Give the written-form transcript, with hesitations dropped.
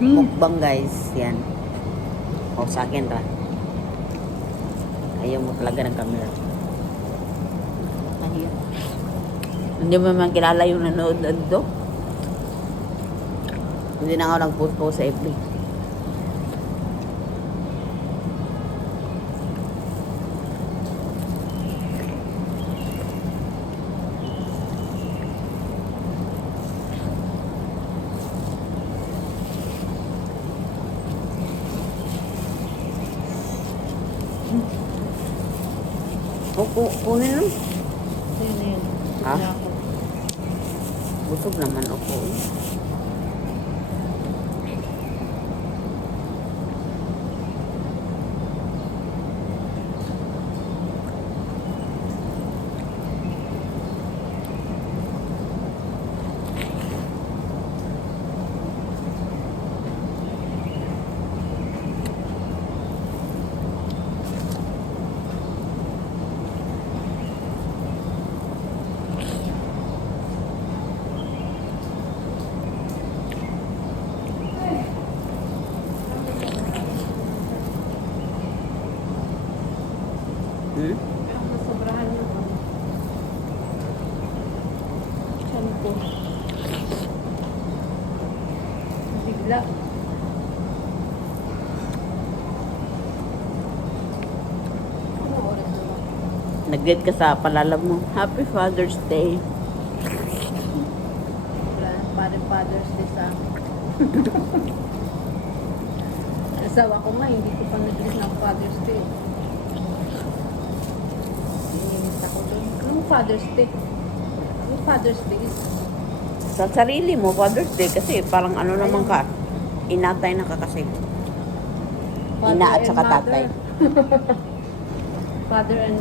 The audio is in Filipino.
Mukbang guys, yan. O sa akin ra. Ayaw mo talaga ng camera. Ayaw. Hindi mo man kilala yung nanood do. Hindi na ako nag-post po sa FB. Kunin lang. Yun na yun. Ha? Wala ako. Busog naman ako. Hmm? Pero nasobrahan yun. Saan ko? Bigla. Ano oras na ba? Nag-get ka sa palalag mo. Happy Father's Day. Wala nang Father's Day sa akin. Asawa ko nga, hindi ko pa nag-list ng Father's Day. Ininis ako doon. Anong Father's Day? Anong Father's Day is? Sa sarili mo, Father's Day, kasi parang ano naman ka, inatay na ka kasi. Ina at Father saka and tatay. mother. Father and